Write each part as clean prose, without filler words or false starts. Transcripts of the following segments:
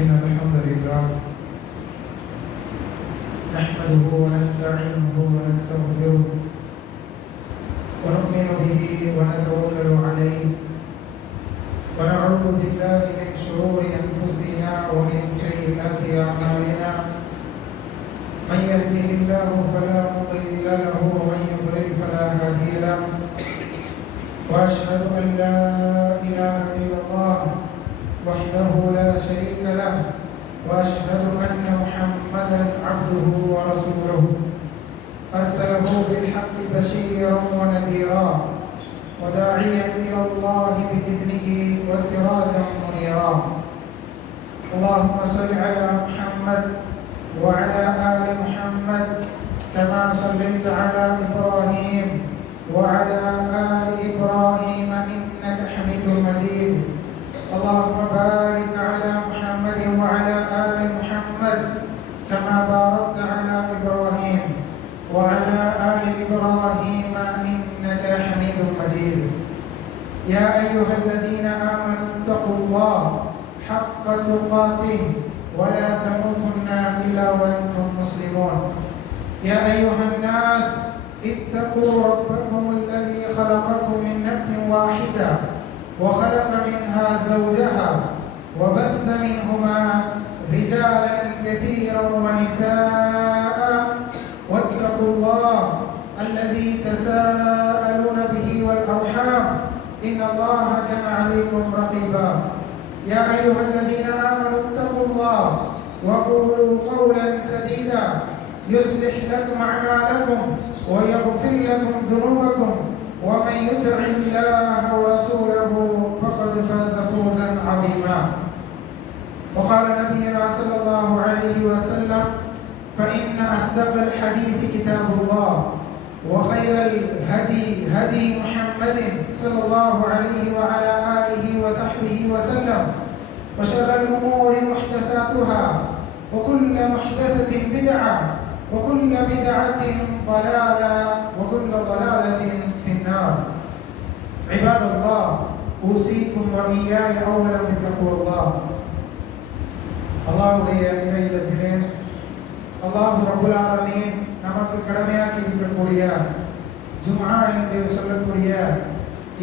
إن الحمد لله نحمده ونستعينه ونستغفره ونؤمن به ونتوكل عليه ونعوذ بالله من شرور أنفسنا ومن سيئات أعمالنا من يهده الله فلا مضل له ومن يضلل فلا هادي له وأشهد أن لا إله إلا الله وحده لا شريك له وأشهد أن محمدا عبده ورسوله أرسله بالحق بشيرا ونذيرا وداعيا إلى الله بإذنه وسراجا منيرا اللهم صل على محمد وعلى آل محمد كما صليت على إبراهيم وعلى آل إبراهيم إنك حميد مجيد اللهم بارك على محمد وعلى آل محمد كما باركت على إبراهيم وعلى آل إبراهيم إنك حميد مجيد يا أيها الذين آمنوا اتقوا الله حق تقاته ولا تموتن إلا وأنتم مسلمون يا أيها الناس اتقوا ربكم الذي خلقكم من نفس واحدة وخلق منها زوجها وبث منهما رجالا كثيرا ونساء واتقوا الله الذي تساءلون به والأرحام إن الله كان عليكم رقيبا يا أيها الذين آمنوا اتقوا الله وقولوا قولا سديدا يصلح لكم أعمالكم ويغفر لكم ذنوبكم ومن يطع الله ورسوله فقد فاز فوزا عظيما وقال نبينا صلى الله عليه وسلم فإن أصدق الحديث كتاب الله وخير الهدي هدي محمد صلى الله عليه وعلى آله وصحبه وسلم وشر الأمور محدثاتها وكل محدثة بدعة وكل بدعة ضلالة وكل ضلالة في النار عباد الله أوصيكم وإياي أولا بتقوى الله அல்லாஹ்வுடைய இறையிலே அல்லாஹ் ரப்பல் ஆலமீன் நமக்கு கடமையாக்கி இருக்கக்கூடிய ஜும்ஆ என்று சொல்லக்கூடிய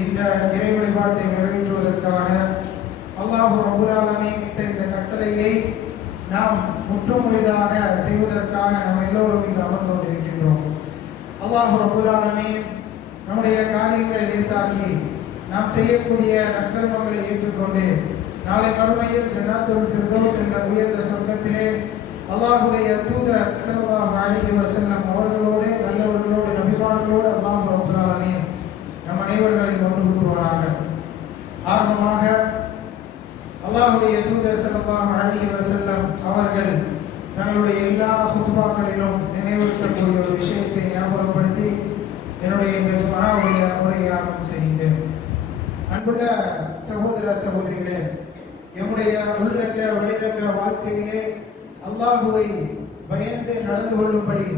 இந்த இறை வழிபாட்டை நிறைவேற்றுவதற்காக அல்லாஹ் ரப்பல் ஆலமீன் இட்ட இந்த கட்டளையை நாம் முற்றுமுழுதாக செய்வதற்காக நாம் எல்லோரும் இங்கு அமர்ந்து கொண்டிருக்கின்றோம். அல்லாஹ் ரப்பல் ஆலமீன் நம்முடைய காரியங்களை லேசாக்கி நாம் செய்யக்கூடிய நற்கர்மங்களை ஏற்றுக்கொண்டு நாளை மறுமையில் ஜன்னத்துல் ஃபிர்தௌஸ் என்ற உயர்ந்த சொர்க்கத்திலே அல்லாஹ்வுடைய தூதர் ஸல்லல்லாஹு அலைஹி வஸல்லம் அவர்களோடு நல்லவர்களோடு நபிமார்களோடு அல்லாஹ் ரப்பல் ஆலமீன் நம் அனைவர்களையும் ஒன்று கூட்டுவானாக. ஆரம்பமாக அல்லாஹ்வுடைய தூதர் ஸல்லல்லாஹு அலைஹி வஸல்லம் அவர்கள் தங்களுடைய எல்லா குத்பாக்களிலும் நினைவுறுத்தக்கூடிய ஒரு விஷயத்தை ஞாபகப்படுத்தி என்னுடைய இந்த ஜும்ஆவுடைய உரையை ஆரம்பம் செய்கின்றேன். அன்புள்ள சகோதர சகோதரிகளே, நம்முடைய உள்ளரங்க வெளிரங்க வாழ்க்கையிலே அல்லாஹுவை பயந்து நடந்து கொள்ளும்படி,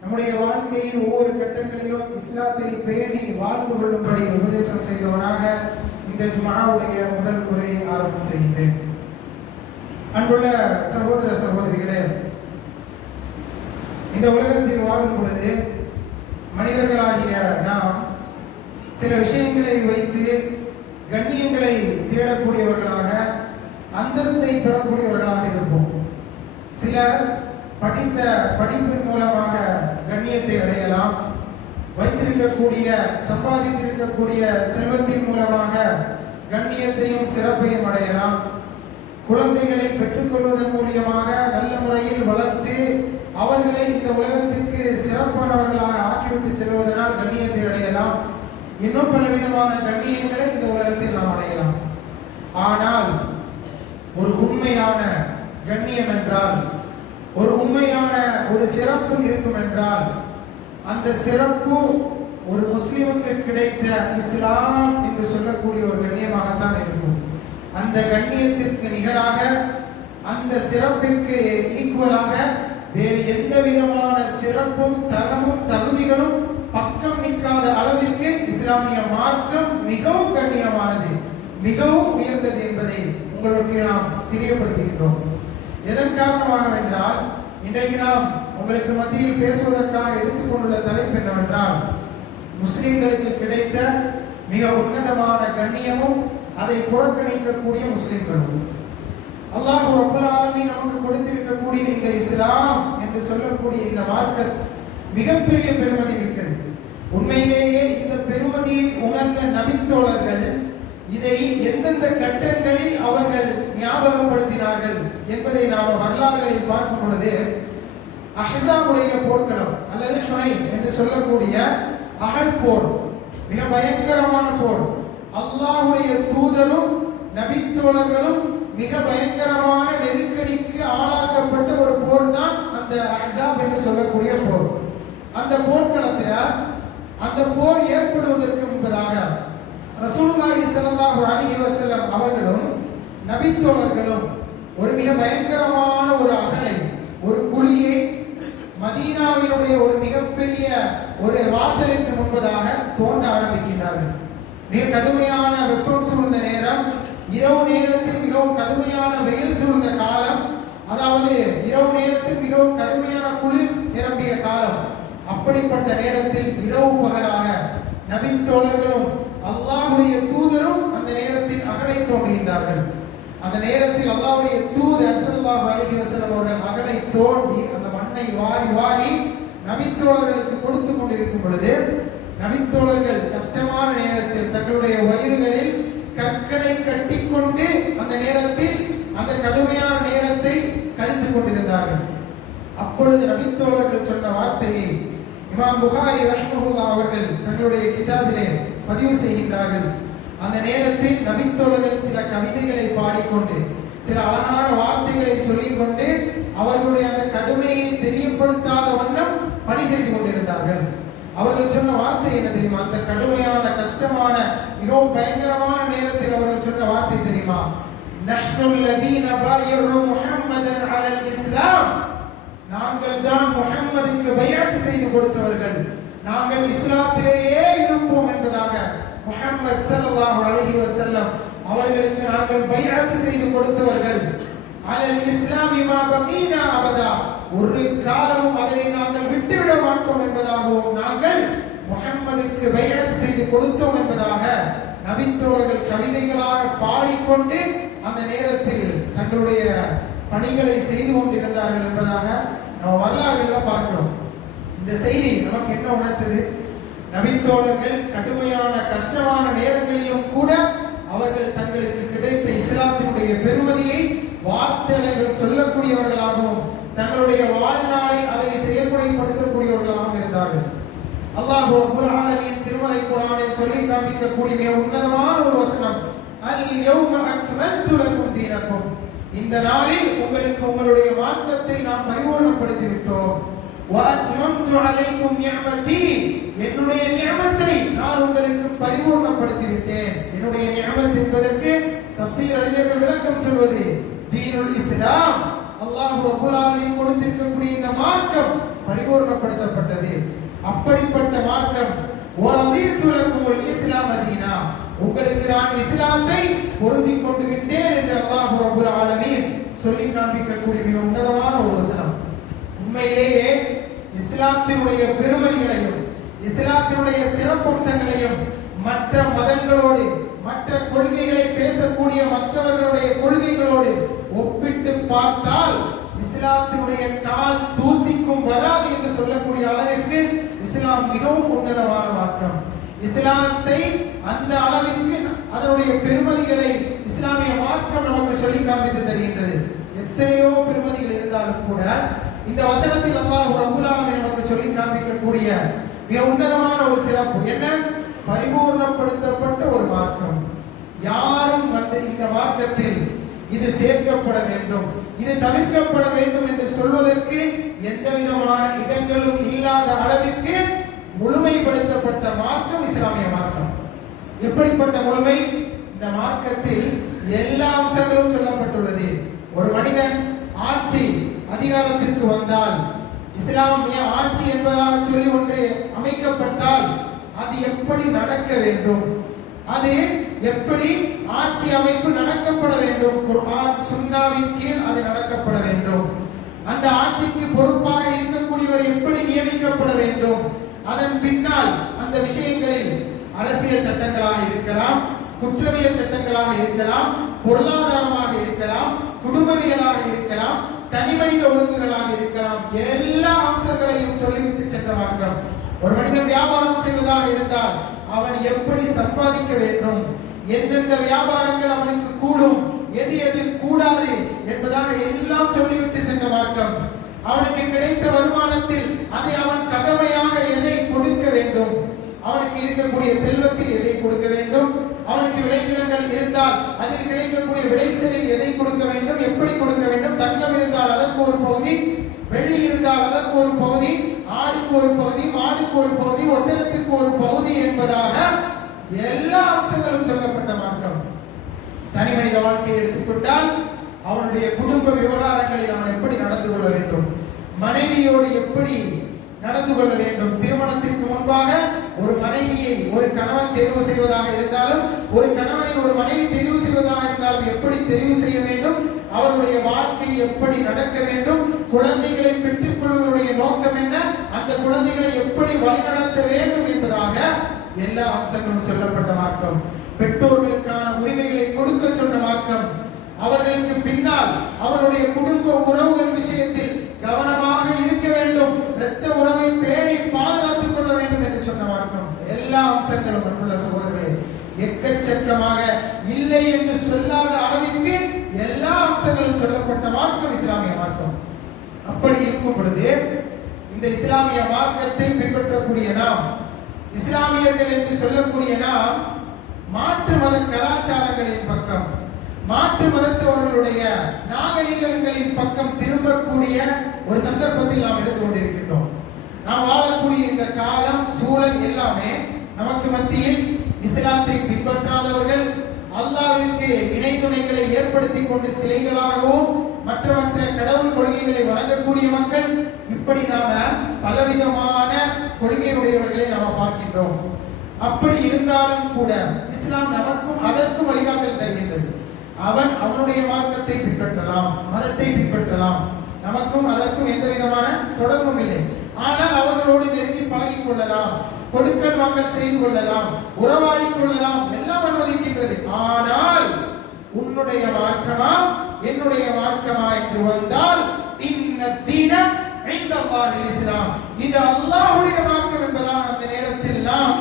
நம்முடைய வாழ்க்கையின் ஒவ்வொரு கட்டங்களிலும் இஸ்லாத்தை பேணி வாழ்ந்து கொள்ளும்படி உபதேசம் செய்தவனாக இந்த ஜும்ஆவுடைய முதல் உரையை ஆரம்பம் செய்கின்றேன். அன்புள்ள சகோதர சகோதரிகளே, இந்த உலகத்தில் வாழும் பொழுது மனிதர்களாகிய நாம் சில விஷயங்களை வைத்து கண்ணியங்களை தேடக்கூடியவர்களாக, அந்தஸ்தை பெறக்கூடியவர்களாக இருப்போம். சிலர் படித்த படிப்பின் மூலமாக கண்ணியத்தை அடையலாம், வைத்திருக்கக்கூடிய சம்பாதித்திருக்கக்கூடிய செல்வத்தின் மூலமாக கண்ணியத்தையும் சிறப்பையும் அடையலாம், குழந்தைகளை பெற்றுக்கொள்வதன் மூலமாக நல்ல முறையில் வளர்த்து அவர்களை இந்த உலகத்திற்கு சிறப்பானவர்களாக ஆக்கிவிட்டு செல்வதனால் கண்ணியத்தை அடையலாம், இன்னும் பல விதமான கண்ணியங்களை இந்த உலகத்தில் நாம் அடையலாம். ஆனால் ஒரு உண்மையான கண்ணியம் என்றால், ஒரு உண்மையான ஒரு சிறப்பு இருக்கும் என்றால், அந்த சிறப்பு ஒரு முஸ்லிமுக்கு கிடைத்த இஸ்லாம் என்று சொல்லக்கூடிய ஒரு கண்ணியமாகத்தான் இருக்கும். அந்த கண்ணியத்திற்கு நிகராக, அந்த சிறப்பிற்கு ஈக்குவலாக வேறு எந்த விதமான சிறப்பும் தரமும் தகுதிகளும் பக்கம் நிற்காத அளவிற்கு இஸ்லாமிய மார்க்கம் மிகவும் கண்ணியமானது, மிகவும் உயர்ந்தது என்பதை உங்களுக்கு நாம் தெரியப்படுத்துகின்றோம். எதன் காரணமாக என்றால், இன்றைக்கு நாம் உங்களுக்கு மத்தியில் பேசுவதற்காக எடுத்துக்கொண்டுள்ள தலைப்பு என்னவென்றால், முஸ்லிம்களுக்கு கிடைத்த மிக உன்னதமான கண்ணியமும் அதை புறக்கணிக்கக்கூடிய முஸ்லிம்களும். அல்லாஹ் ரப்பல் ஆலமீன் நமக்கு கொடுத்திருக்கக்கூடிய இந்த இஸ்லாம் என்று சொல்லக்கூடிய இந்த மார்க்கம் மிகப்பெரிய பெருமதி மிக்கது. உண்மையிலேயே இந்த பெருமதியை உணர்ந்த நபித்தோழர்கள் இதை எந்தெந்த கட்டங்களில் அவர்கள் ஞாபகப்படுத்தினார்கள் என்பதை நாம் வரலாறுகளில் பார்க்கும் பொழுது, அஹ்ஸாபுடைய போர்க்களம் அல்லது ஹுனைன் என்று சொல்லக்கூடிய அகழ் போர், மிக பயங்கரமான போர். அல்லாஹ்வுடைய தூதரும் நபித்தோழர்களும் மிக பயங்கரமான நெருக்கடிக்கு ஆளாக்கப்பட்ட ஒரு போர் தான் அந்த அஹ்ஸாப் என்று சொல்லக்கூடிய போர். அந்த போர்க்களத்தில் அந்த போர் ஏற்படுவதற்கு முன்பதாக ரசூலுல்லாஹி ஸல்லல்லாஹு அலைஹி வஸல்லம் அவர்களும் நபித்தோழர்களும் ஒரு மிக பயங்கரமான ஒரு அகலை, ஒரு குழியை மதீனாவினுடைய ஒரு மிகப்பெரிய ஒரு வாசலுக்கு முன்பதாக தோண்ட ஆரம்பிக்கின்றார்கள். மிக கடுமையான வெப்பம் சூழ்ந்த நேரம், இரவு நேரத்தில் மிகவும் கடுமையான வெயில் சூழ்ந்த காலம், அதாவது இரவு நேரத்தில் மிகவும் கடுமையான குளிர் நிரம்பிய காலம். அப்படிப்பட்ட நேரத்தில் இரவு பகலாக நபித்தோழர்களும் அல்லாஹ்வுடைய தூதரும் அந்த நேரத்தில் அகலை தோண்டுகின்றார்கள். அந்த நேரத்தில் அல்லாஹ்வுடைய தூதர் ஸல்லல்லாஹு அலைஹி வஸல்லம் அவர்கள் அகலை தோண்டி அந்த மண்ணை வாரி வாரி நபித்தோழர்களுக்கு கொடுத்து கொண்டிருக்கும் பொழுது, நபித்தோழர்கள் கஷ்டமான நேரத்தில் தங்களுடைய வயிறுகளில் கற்களை கட்டிக்கொண்டு அந்த நேரத்தில் அந்த கடுமையான நேரத்தை கழித்துக் கொண்டிருந்தார்கள். அப்பொழுது நபித்தோழர்கள் சொன்ன வார்த்தையை இமாம் புகாரி ரஹ்மஹுல்லாஹ் அவர்கள் தங்களுடைய கிதாபிலே பதிவு செய்கின்றார்கள். அந்த நேரத்தில் நபித்தோழர்கள் சில கவிதைகளை பாடிக்கொண்டு, சில அழகான வார்த்தைகளை சொல்லிக்கொண்டு அவர்களுடைய அந்த கடுமையை தெரியப்படுத்தாத வண்ணம் பணி செய்து கொண்டிருந்தார்கள். அவர்கள் சொன்ன வார்த்தை என்ன தெரியுமா? அந்த கடுமையான கஷ்டமான மிகவும் பயங்கரமான நேரத்தில் அவர்கள் சொன்ன வார்த்தை தெரியுமா? நஹ்னுல் லதீன பாயரு முஹம்மதன் அலல் இஸ்லாம், நாங்கள் தான் முஹம்மதுக்கு பைஅத் செய்து கொடுத்தவர்கள், நாங்கள் இஸ்லாத்திலேயே இருப்போம் என்பதாக முஹம்மது ஸல்லல்லாஹு அலைஹி வஸல்லம் அவர்களுக்கு நாங்கள் பைஅத் செய்து கொடுத்தவர்கள். அலல் இஸ்லாமி மா பகீனா அபதா, ஒரு காலமும் அதனை நாங்கள் விட்டுவிட மாட்டோம் என்பதாகவும் நாங்கள் முஹம்மதுக்கு பைஅத் செய்து கொடுத்தோம் என்பதாக நபித்தோழர்கள் கவிதைகளாக பாடிக்கொண்டு அந்த நேரத்தில் தங்களுடைய பணிகளை செய்து கொண்டிருந்தார்கள் என்பதாக நம்ம வரலாறுகளில் பார்க்கிறோம். இந்த செய்தி நமக்கு என்ன உணர்த்தது? நபித்தோழர்கள் கடுமையான கஷ்டமான நேரங்களிலும் கூட அவர்கள் தங்களுக்கு கிடைத்த இஸ்லாத்தினுடைய பெருமதியை வார்த்தைகள் சொல்லக்கூடியவர்களாகவும் தங்களுடைய வாழ்நாளில் அதை செயல்முறைப்படுத்தக்கூடியவர்களாகவும் இருந்தார்கள். அல்லாஹ் ரப்பல் ஆலமீன் திருமலை குர்ஆனில் சொல்லி காண்பிக்கக்கூடிய மிக உன்னதமான ஒரு வசனம், அல் யௌம அக்மல்து லக்கும் தீனக்கும், இந்த நாளில் உங்களுக்கு உங்களுடைய மார்க்கத்தை நாம் பரிபூர்ணப்படுத்தி விட்டோம். வ அத்மம்து அலைக்கும் நிஅமதி, என்னுடைய நிஅமத்தை நான் உங்களுக்கு பரிபூர்ணப்படுத்தி விட்டேன். என்னுடைய நிஅமத் என்பதற்கு தஃசீர் அறிஞர்கள் விளக்கம் சொல்வது தீனுல் இஸ்லாம், அல்லாஹ் ரப்பல் ஆலமீன் கொடுத்திருக்கக்கூடிய இந்த மார்க்கம் பரிபூர்ணப்படுத்தப்பட்டது. அப்படிப்பட்ட மார்க்கம் வரதீது லக்குமுல் இஸ்லாம் தீனா, உங்களுக்கு நான் இஸ்லாத்தை பொருந்திக் கொண்டு விட்டேன் என்று அல்லாஹ் ரப்பல் ஆலமீன் சொல்லி காண்பிக்கக்கூடிய மிக உன்னதமான ஒரு வசனம். உண்மையிலேயே இஸ்லாத்தினுடைய பெருமதிகளையும் இஸ்லாத்தினுடைய சிறப்பம்சங்களையும் மற்ற மதங்களோடு மற்ற கொள்கைகளை பேசக்கூடிய மற்றவர்களுடைய கொள்கைகளோடு ஒப்பிட்டு பார்த்தால் இஸ்லாத்தினுடைய கால் தூசிக்கும் வராது என்று சொல்லக்கூடிய அளவிற்கு இஸ்லாம் மிகவும் உன்னதமான மார்க்கம். இஸ்லாத்தை அந்த அளவிற்கு அதனுடைய பெருமதிகளை இஸ்லாமிய மார்க்கம் நமக்கு சொல்லி காண்பித்து தருகின்றது. எத்தனையோ பெருமதிகள் இருந்தாலும் கூட இந்த வசனத்தில் அல்லாஹ் ரப்பல் ஆலமீன் நமக்கு சொல்லி காண்பிக்கக்கூடிய மிக உன்னதமான ஒரு சிறப்பு என்ன? பரிபூர்ணப்படுத்தப்பட்ட ஒரு மார்க்கம். யாரும் வந்து இந்த மார்க்கத்தில் இது சேர்க்கப்பட வேண்டும், இது தவிர்க்கப்பட வேண்டும் என்று சொல்வதற்கு எந்த விதமான இடங்களும் இல்லாத அளவிற்கு முழுமைப்படுத்தப்பட்ட மார்க்கம் இஸ்லாமிய மார்க்கம். எப்படிப்பட்ட முழுமை? இந்த மார்க்கத்தில் எல்லா அம்சங்களும் சொல்லப்பட்டுள்ளது. ஒரு மனிதன் ஆட்சி அதிகாரத்திற்கு வந்தால், இஸ்லாமிய ஆட்சி என்பதாக சொல்லி ஒன்று அமைக்கப்பட்டால் அது எப்படி நடக்க வேண்டும், அது எப்படி ஆட்சி அமைப்பு நடக்கப்பட வேண்டும், குர்ஆன் சுன்னாவின் கீழ் அது நடக்கப்பட வேண்டும். அந்த ஆட்சிக்கு பொறுப்பாக இருக்கக்கூடியவர் எப்படி நியமிக்கப்பட வேண்டும். அதன் பின்னால் அந்த விஷயங்களில் அரசியல் சட்டங்களாக இருக்கலாம், குற்றவியல் சட்டங்களாக இருக்கலாம், பொருளாதாரமாக இருக்கலாம், குடும்பவியலாக இருக்கலாம், தனிமனித ஒழுங்குகளாக இருக்கலாம், எல்லா அம்சங்களையும் சொல்லிவிட்டு சென்ற மார்க்கம். ஒரு மனிதன் வியாபாரம் செய்வதாக இருந்தால் அவன் எப்படி சம்பாதிக்க வேண்டும், எந்தெந்த வியாபாரங்கள் அவனுக்கு கூடும், எது எது கூடாது என்பதாக எல்லாம் சொல்லிவிட்டு சென்ற மார்க்கம். அவனுக்கு கிடைத்த வருமானத்தில் அதை அவன் கடமையாக எதை கொடுக்க வேண்டும், அவனுக்கு இருக்கக்கூடிய செல்வத்தில் எதை கொடுக்க வேண்டும், அவனுக்கு விளைநிலங்கள் இருந்தால் அதில் கிடைக்கக்கூடிய விளைச்சலில் எதை கொடுக்க வேண்டும், எப்படி கொடுக்க வேண்டும், தங்கம் இருந்தால் அதற்கு ஒரு பகுதி, வெள்ளி இருந்தால் அதற்கு ஒரு பகுதி, ஆடுக்கு ஒரு பகுதி, மாடுக்கு ஒரு பகுதி, ஒட்டகத்திற்கு ஒரு பகுதி என்பதாக எல்லா அம்சங்களும் சொல்லப்பட்ட மார்க்கம். தனி மனித வாழ்க்கையை எடுத்துக்கொண்டால் அவனுடைய குடும்ப விவகாரங்களில் அவன் எப்படி நடந்து கொள்ள வேண்டும், மனைவியோடு எப்படி நடந்து கொள்ள வேண்டும், திருமணத்திற்கு முன்பாக ஒரு மனைவியை ஒரு கணவன் தேர்வு செய்வதாக இருந்தாலும், ஒரு கணவனை ஒரு மனைவி தெரிவு செய்வதாக இருந்தாலும் எப்படி தெரிவு செய்ய வேண்டும், அவருடைய வாழ்க்கை எப்படி நடக்க வேண்டும், குழந்தைகளை பெற்றுக் கொள்வதனுடைய நோக்கம் என்ன, அந்த குழந்தைகளை எப்படி வழிநடத்த வேண்டும் என்பதாக எல்லா அம்சங்களும் சொல்லப்பட்ட மார்க்கம். பெற்றோர்களுக்கான உரிமைகளை கொடுக்க சொன்ன மார்க்கம். அவர்களுக்கு பின்னால் அவருடைய குடும்ப உறவுகள் விஷயத்தில் கவனமாக இருக்க வேண்டும், இரத்த உறவை பேணி பாதுகாத்துக் கொள்ள வேண்டும் என்று சொன்ன மார்க்கம். எல்லா அம்சங்களும் அன்புள்ள சகோதரர்களே எக்கச்சக்கமாக இல்லை என்று சொல்லாத அளவிற்கு எல்லா அம்சங்களும் சொல்லப்பட்ட மார்க்கம் இஸ்லாமிய மார்க்கம். அப்படி இருக்கும் பொழுது இந்த இஸ்லாமிய மார்க்கத்தை பின்பற்றக்கூடிய நாம், இஸ்லாமியர்கள் என்று சொல்லக்கூடிய நாம், மாற்று மத கலாச்சாரங்களின் பக்கம், மாற்று மதத்தவர்களுடைய நாகரிகங்களின் பக்கம் திரும்பக்கூடிய ஒரு சந்தர்ப்பத்தில் நாம் இருந்து கொண்டிருக்கின்றோம். நாம் வாழக்கூடிய இந்த காலம் சூழல் எல்லாமே நமக்கு மத்தியில் இஸ்லாத்தை பின்பற்றாதவர்கள், அல்லாஹ்விற்கு இணை துணைகளை ஏற்படுத்தி கொண்டு சிலைகளாகவும் மற்ற மற்ற கடவுள் கொள்கைகளை வழங்கக்கூடிய மக்கள், இப்படி நாம பலவிதமான கொள்கையுடையவர்களை நாம் பார்க்கின்றோம். அப்படி இருந்தாலும் கூட இஸ்லாம் நமக்கும் அதற்கும் வழிகாட்டல் தருகின்றது. அவன் அவனுடைய மார்க்கத்தை பின்பற்றலாம், மதத்தை பின்பற்றலாம், நமக்கும் அதற்கும் எந்த விதமான தொடர்பும் இல்லை. ஆனால் அவர்களோடு நெருங்கி பழகிக் கொள்ளலாம், கொடுக்கல் வாங்கல் செய்து கொள்ளலாம், உறவாடி கொள்ளலாம், எல்லாம் அனுமதிக்கின்றது. ஆனால் உன்னுடைய மார்க்கமா என்னுடைய மார்க்கமா என்று வந்தால் இன்ன தீன இன்தல்லாஹில் இஸ்லாம், இது அல்லாஹ்வுடைய மார்க்கம் என்பதாக அந்த நேரத்தில் நாம்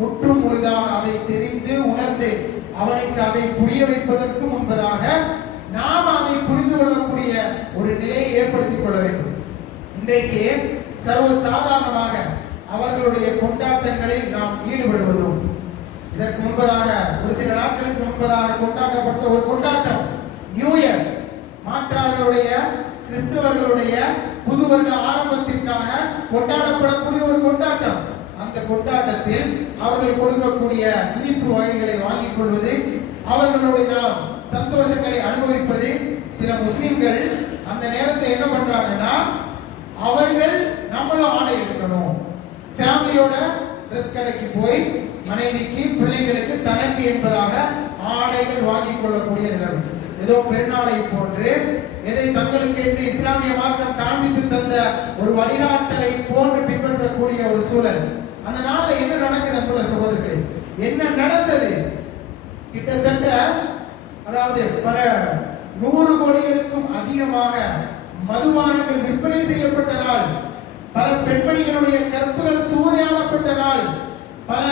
முற்றும் முழுதாக அதை தெரிந்து உணர்ந்து அவனுக்கு அதை புரிய வைப்பதற்கு முன்பதாக நாம் அதை புரிந்து கொள்ளக்கூடிய ஒரு நிலையை ஏற்படுத்திக் கொள்ள வேண்டும். இன்றைக்கு சர்வ சாதாரணமாக அவர்களுடைய கொண்டாட்டங்களில் நாம் ஈடுபடுவதும், இதற்கு முன்பதாக ஒரு சில நாட்களுக்கு முன்பதாக கொண்டாடப்பட்ட ஒரு கொண்டாட்டம் நியூ இயர், மாற்றார்களுடைய கிறிஸ்தவர்களுடைய புது வருட ஆரம்பத்திற்காக கொண்டாடப்படக்கூடிய ஒரு கொண்டாட்டம். அந்த கொண்டாட்டத்தில் அவர்கள் கொடுக்கக்கூடிய இனிப்பு வகைகளை வாங்கிக் கொள்வது, அவர்களுடைய நாம் சந்தோஷங்களை அனுபவிப்பது. சில முஸ்லிம்கள் அந்த நேரத்தில் என்ன பண்றாங்கன்னா, அவர்கள் நம்மளும் ஆடை எடுக்கணும், ஃபேமிலியோட ட்ரெஸ் கடைக்கு போய் மனைவிக்கு பிள்ளைகளுக்கு தனக்கு என்பதாக ஆடைகள் வாங்கிக் கொள்ளக்கூடிய நிலைமை. ஏதோ பெருநாளை போன்று எதை தங்களுக்கு என்று இஸ்லாமிய மார்க்கம் காண்பித்து தந்த ஒரு வழிகாட்டலை போன்று பின்பற்றக்கூடிய ஒரு சூழல். அந்த நாளில் என்ன நடக்குது அன்புள்ள சகோதரர்களே, என்ன நடந்தது? கிட்டத்தட்ட அதாவது பல 100 கோடிகளுக்கும் அதிகமாக மதுபானங்கள் விற்பனை செய்யப்பட்ட நாள், பல பெண்மணிகளுடைய கற்புகள் சூறையாடப்பட்ட நாள், பல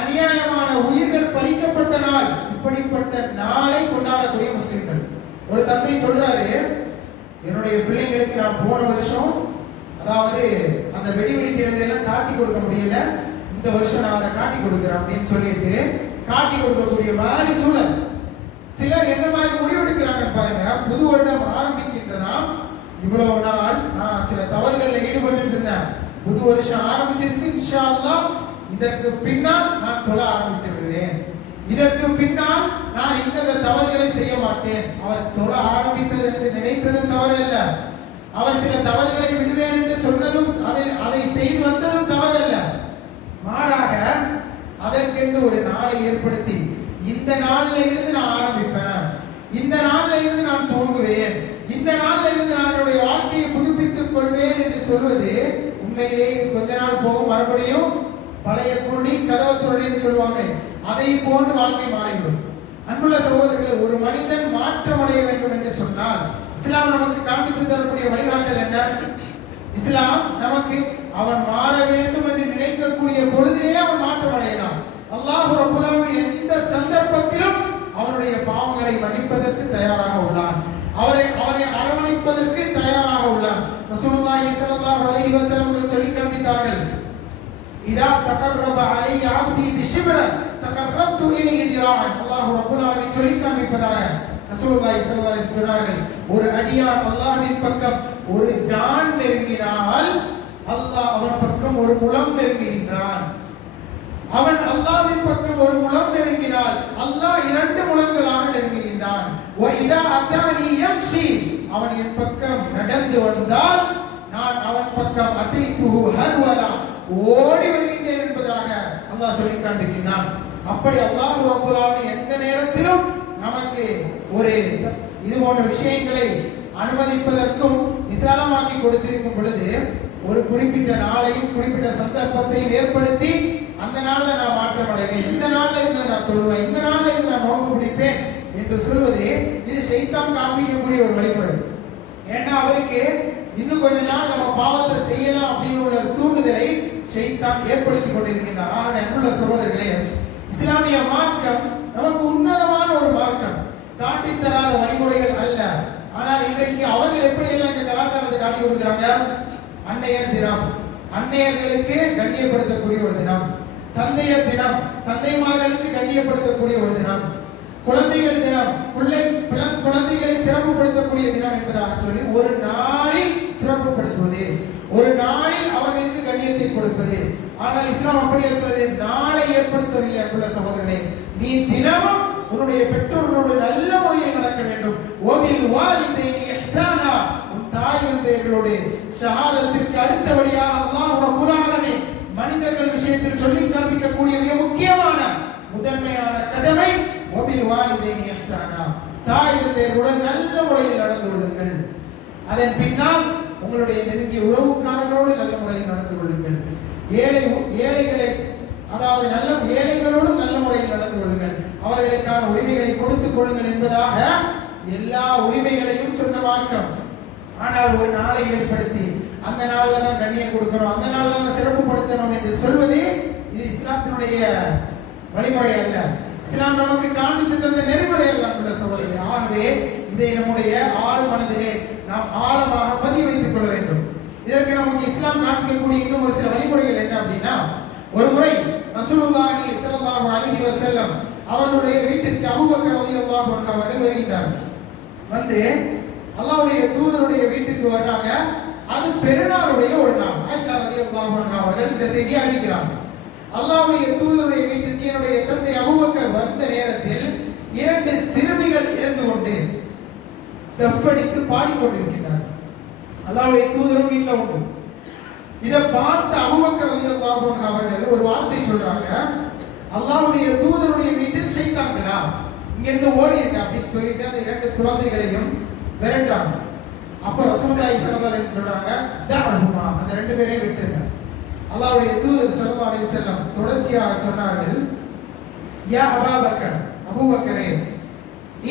அநியாயமான உயிர்கள் பறிக்கப்பட்ட நாள். இப்படிப்பட்ட நாளை கொண்டாடக்கூடிய முஸ்லிம்கள். ஒரு தந்தை சொல்றாரு, என்னுடைய பிள்ளைங்களுக்கு நான் போன வருஷம் அதாவது அந்த வெடி வெடிக்கிறது எல்லாம் காட்டி கொடுக்க முடியல, இந்த வருஷம் நான் அதை காட்டி கொடுக்கிறேன் அப்படின்னு சொல்லிட்டு காட்டி கொடுக்கக்கூடிய மாதிரி சூழல். சிலர் என்ன மாதிரி முடிவெடுக்கிறாங்க பாருங்க. புது வருடம் ஆரம்பிக்கின்றதாம், இவ்வளவு நாள் நான் சில தவறுகளில் ஈடுபட்டு இருந்தேன், புது வருஷம் ஆரம்பிச்சிருச்சு, இன்ஷா அல்லாஹ் இதற்கு பின்னால் நான் தொழ ஆரம்பித்து விடுவேன், இதற்கு பின்னால் நான் இந்த தவறுகளை செய்ய மாட்டேன். அவர் தொழ ஆரம்பித்தது என்று நினைத்ததும் தவறு அல்ல, அவர் சில தவறுகளை விடுவேன் என்று சொன்னதும் அதை செய்து வந்ததும் தவறு அல்ல. மாறாக அதற்கென்று ஒரு நாளை ஏற்படுத்தி இந்த நாள்ல இருந்து நான் ஆரம்பிப்பேன், இந்த நாள்ல இருந்து நான் துவங்குவேன், இந்த நாள்ல இருந்து நான் என்னுடைய வாழ்க்கையை புதுப்பித்துக் கொள்வேன் என்று சொல்வது உண்மையிலேயே கொஞ்ச நாள் போகும், மறுபடியும் பழைய குருடி கதவை துருடின்னு சொல்லுவாங்க, அதை போன்று வாழ்க்கை மாறிவிடும். அன்புள்ள சகோதரர்களே, ஒரு மனிதன் மாற்றம் அடைய வேண்டும் என்று சொன்னால் இஸ்லாம் நமக்கு காண்பித்து தரக்கூடிய வழிகாட்டல் என்ன? இஸ்லாம் நமக்கு அவன் மாற வேண்டும் என்று நினைக்கக்கூடிய பொழுதிலே அவன் மாற்றம் அடையலாம். அல்லாஹ் ரப்பல் ஆலமீன் எந்த சந்தர்ப்பத்திலும் அவனுடைய பாவங்களை மன்னிப்பதற்கு தயாராக உள்ளான், அவனை அரவணைப்பதற்கு தயாராக உள்ளான். ரசூலுல்லாஹி ஸல்லல்லாஹு அலைஹி வஸல்லம் அவர்கள் சொல்லி காண்பித்தார்கள், இதா தகர்ரப அலைய அப்தி பிஷிப்ர தகர்ரப்து இலைஹி திராஅன். அல்லாஹ் ரப்பல் ஆலமீன் சொல்லி காண்பிப்பதாக ரசூலுல்லாஹி ஸல்லல்லாஹு அலைஹி வஸல்லம் சொன்னார்கள், ஒரு அடியான் அல்லாஹ்வின் பக்கம் ஒரு ஜான் நெருங்கினால் அல்லாஹ் அவன் பக்கம் ஒரு முழம் நெருங்குகின்றான். அவன் அல்லாஹ்வின் பக்கம் ஒரு முழம் நெருங்கினால் அல்லாஹ் 2 முழங்களாக நெருங்குகின்றான். வ இதா அதானி யம்ஷி, அவன் என் பக்கம் நடந்து வந்தால் நான் அவன் பக்கம் அதைத்துஹு ஹர்வலா, ஓடி வருகின்றேன் என்பதாக அல்லாஹ் சொல்லி காண்பிக்கின்றான். அப்படி அல்லாஹ் ரப்பல் ஆலமீன் எந்த நேரத்திலும் நமக்கு ஒரு இது போன்ற விஷயங்களை அனுமதிப்பதற்கும் விசாலமாக்கி கொடுத்திருக்கும் பொழுது ஒரு குறிப்பிட்ட நாளையும் குறிப்பிட்ட சந்தர்ப்பத்தையும் ஏற்படுத்தி அந்த நாள்ல நான் மாற்றம் அடைவேன், இந்த நாள்ல இருந்து நான் தொழுவேன், இந்த நாள்ல இருந்து நான் நோன்பு பிடிப்பேன் என்று சொல்வது இது ஷைத்தான் காண்பிக்கக்கூடிய ஒரு வழிமுறை. ஏன்னா அவருக்கு இன்னும் கொஞ்ச நாள் நம்ம பாவத்தை செய்யலாம் அப்படின்னு உள்ள தூண்டுதலை ஷைத்தான் ஏற்படுத்தி கொண்டிருக்கின்றார். ஆக அன்புள்ள சகோதரர்களே, இஸ்லாமிய மார்க்கம் நமக்கு உன்னதமான ஒரு மார்க்கம், காட்டித்தராத வழிமுறைகள் அல்ல. ஆனால் இன்றைக்கு அவர்கள் எப்படி எல்லாம் இந்த கலாச்சாரத்தை காட்டி கொடுக்கிறாங்க? அன்னையர் தினம், அன்னையர்களுக்கு கண்ணியப்படுத்தக்கூடிய ஒரு தினம். தந்தையர் தினம், தந்தைமார்களுக்கு கண்ணியப்படுத்தக்கூடிய ஒரு தினம். குழந்தைகள் தினம், குழந்தைகளை சிறப்புப்படுத்தக்கூடிய தினம் என்பதாக சொல்லி ஒரு நாளில் சிறப்புப்படுத்துவது, ஒரு நாளில் அவர்களுக்கு கண்ணியத்தை கொடுப்பது. ஆனால் இஸ்லாம் அப்படியே சொல்வது, நாளை ஏற்படுத்தவில்லை. அன்புள்ள சகோதரர்களே, நீ தினமும் உன்னுடைய பெற்றோர்களோடு நல்ல முறையில் நடக்க வேண்டும். ஒபில் வாலிதைனி இஹ்சானா, உன் தாய் தந்தையர்களோடு ஷஹாதத்திற்கு அடுத்தபடியாக அல்லாஹ் ரப்பல் ஆலமீன் மனிதர்கள் விஷயத்தில் சொல்லி காண்பிக்கக்கூடிய மிக முக்கியமான முதன்மையான கடமை ஒபில் வாலிதைனி இஹ்சானா, தாய் தந்தையர்களுடன் நல்ல முறையில் நடந்து கொள்ளுங்கள். அதன் பின்னால் உங்களுடைய நெருங்கிய உறவுக்காரர்களோடு நல்ல முறையில் நடந்து கொள்ளுங்கள். ஏழைகளை அதாவது நல்ல ஏழைகளோடு நல்ல முறையில் நடந்து கொள்ளுங்கள், அவர்களுக்கான உரிமைகளை கொடுத்துக் கொள்ளுங்கள் என்பதாக எல்லா உரிமைகளையும் சொன்ன மார்க்கம். ஆனால் ஒரு நாளை ஏற்படுத்தி அந்த நாள்ல தான் கண்ணியம் கொடுக்கணும், அந்த நாள்ல தான் சிறப்புப்படுத்தணும் என்று சொல்வது இது இஸ்லாத்தினுடைய வழிமுறை அல்ல, இஸ்லாம் நமக்கு காண்பித்து தந்த நெறிமுறை அல்ல சகோதரர்களே. ஆகவே இதை நம்முடைய ஆழ் மனதிலே நாம் ஆழமாக பதிய வைத்துக் கொள்ள வேண்டும். இதற்கு நமக்கு இஸ்லாம் காண்பிக்கக்கூடிய இன்னும் ஒரு சில வழிமுறைகள் என்ன அப்படின்னா, ஒரு முறை ரசூலுல்லாஹி ஸல்லல்லாஹு அலைஹி வஸல்லம் அவர்களுடைய வீட்டிற்கு அபூபக்கர் ரலியல்லாஹு அன்ஹு அவர்கள் வருகிறார்கள். வந்து அல்லாஹ்வுடைய தூதருடைய வீட்டுக்கு வராங்க. அது பெருநாளுடைய ஒரு நாள். ஆயிஷா ரலியல்லாஹு அன்ஹா அவர்கள் இந்த செய்தியை அறிவிக்கிறாங்க. அல்லாஹ்வுடைய தூதருடைய வீட்டிற்கு என்னுடைய தந்தை அபூபக்கர் வந்த நேரத்தில் 2 சிறுமிகள் இருந்து கொண்டு தஃபடித்து பாடிக்கொண்டிருக்கிறார். அல்லாஹ்வுடைய தூதரும் வீட்டில் உண்டு. இதை பார்த்த அபூபக்கர் ரலியல்லாஹு அன்ஹு அவர்கள் ஒரு வார்த்தை சொல்றாங்க, அல்லாஹ்வுடைய தூதருடைய வீட்டில் ஷைத்தான்களா இங்கிருந்து ஓடி இருக்கு அப்படின்னு சொல்லிட்டு அந்த 2 குழந்தைகளையும் விரட்டுறாங்க. அப்ப ரசூலுல்லாஹி ஸல்லல்லாஹு அலைஹி வஸல்லம் சொல்றாங்க, தஅஹுமா, அந்த 2 பேரையும் விட்டுருங்க. அல்லாஹ்வுடைய தூதர் ஸல்லல்லாஹு அலைஹி வஸல்லம் தொடர்ச்சியாக சொன்னார்கள், யா அபூபக்கர், அபூபக்கரே,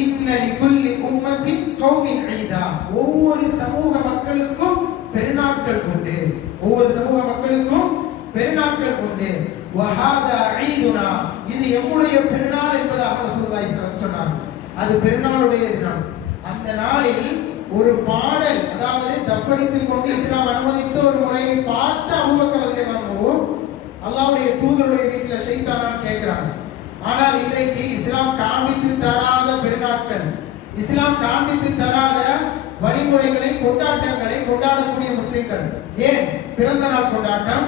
இன்ன லிகுல்லி உம்மத்தி கௌமின் ஈதா, ஒவ்வொரு சமூக மக்களுக்கும் பெருநாட்கள் உண்டு, ஒவ்வொரு சமூக மக்களுக்கும் பெருநாட்கள் உண்டு. வஹாதா ஈதுனா, இது நம்முடைய பெருநாள் என்பதாக ரசூலுல்லாஹி ஸல்லல்லாஹு அலைஹி வஸல்லம் சொன்னார்கள். அது பெருநாளுடைய தினம். அந்த நாளில் ஒரு பாடல், அதாவது தஃபடித்துக் கொண்டு இஸ்லாம் அனுமதித்த ஒரு முறையை பார்த்து அபூபக்கர் ரலியல்லாஹு அல்லாஹ்வுடைய தூதருடைய வீட்டில் ஷைத்தானான்னு கேட்கிறாங்க. ஆனால் இன்றைக்கு இஸ்லாம் காண்பித்து தராத பெருநாட்கள், இஸ்லாம் காண்பித்து தராத வழிமுறைகளை, கொண்டாட்டங்களை கொண்டாடக்கூடிய முஸ்லிம்கள். ஏன் பிறந்த நாள் கொண்டாட்டம்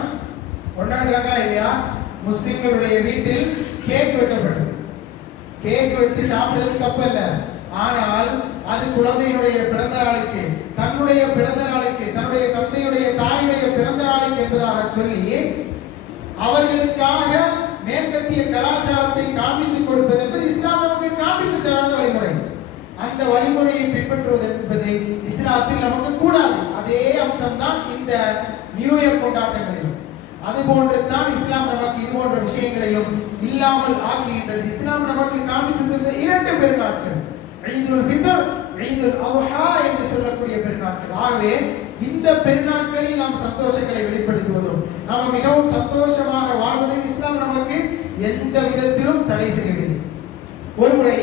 கொண்டாடுறாங்களா இல்லையா? முஸ்லிம்களுடைய வீட்டில் கேக் வெட்டப்படுது. கேக் வெட்டி சாப்பிடுறது தப்பு இல்லை, ஆனால் அது குழந்தையினுடைய பிறந்த நாளுக்கு, தன்னுடைய பிறந்த நாளுக்கு, தன்னுடைய தந்தையுடைய தாயுடைய பிறந்த நாளுக்கு என்பதாக சொல்லி அவர்களுக்காக மேற்கத்திய கலாச்சாரத்தை காண்பித்துக் கொடுப்பது என்பது இஸ்லாம் நமக்கு காண்பித்து தராத வழிமுறை. அந்த வழிமுறையை பின்பற்றுவது என்பது இஸ்லாத்தில் நமக்கு கூடாது. அதே அம்சம் தான் இந்த நியூ இயர் கொண்டாட்டங்களிலும். அதுபோன்று தான் இஸ்லாம் நமக்கு இது போன்ற விஷயங்களையும் இல்லாமல் ஆக்குகின்றது. இஸ்லாம் நமக்கு காண்பித்து தந்த 2 பெருநாட்கள், ஈதுல் ஃபித்ர், ஈதுல் அத்ஹா என்று சொல்லக்கூடிய பெருநாட்கள். ஆகவே இந்த பெருநாட்களில் நாம் சந்தோஷங்களை வெளிப்படுத்துவதும் நாம் மிகவும் சந்தோஷமாக வாழ்வதையும் இஸ்லாம் நமக்கு எந்த விதத்திலும் தடை செய்யவில்லை. ஒரு முறை